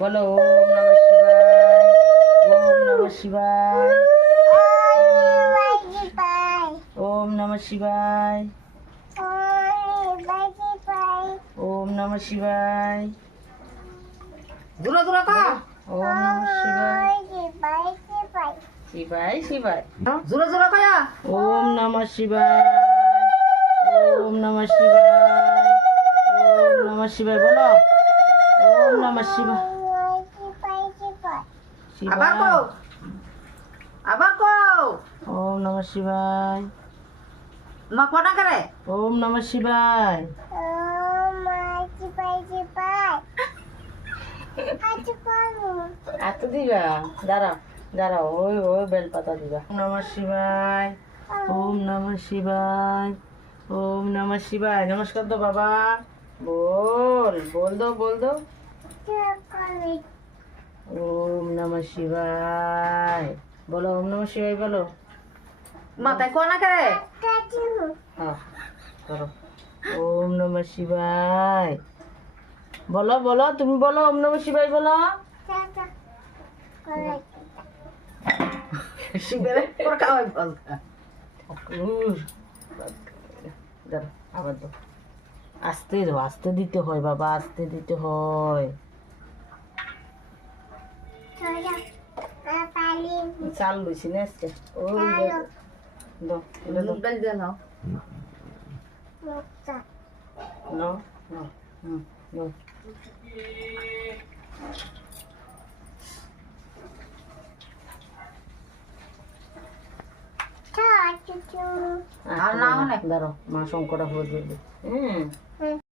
বলো ওম নমঃ শিবায়, ওম নমঃ শিবায়, ওম নমঃ শিবায়, ওম নমঃ শিবায়, দূরে দূরে কা ওম নমঃ শিবায়, শিবায় শিবায়, জোরে জোরে কয়া ওম নমঃ শিবায়, ওম নমঃ শিবায়, ওম নমঃ শিবায়, বলো ওম নমঃ শিবায়, আবার কও শিবায়, আবার কও ওম নমঃ শিবায়, মা কোনা করে ওম নমঃ শিবায়, এত দিবা, দাঁড়াও দাঁড়াও, ওই ওই বেলপাতা দিবা। ওম নমঃ শিবায়, ওম নমঃ শিবায়, ওম নমঃ শিবায়। নমস্কার দো বাবা, বল বল দো বল দো। ওম নমঃ শিবায়, বলো ওম নমঃ শিবায় বলো। মাথায় কোনা করে হ্যাঁ করো, ওম নমঃ শিবায়, বলো বলো তুমি বলো ওম নমঃ শিবায় বলো। শিবেরে কোন খাওয়াই বল দাঁড়া আবার দাও, আস্তে দাও, আস্তে দিতে হয় বাবা, আস্তে দিতে হয়। চাল লইছি না আজকে, ওই যে দাও এটা দাও, বেল দিয়ে নাও নাও নাও, নাও। আর না হলে দাঁড়াও মা শঙ্করা হয়ে যাবে।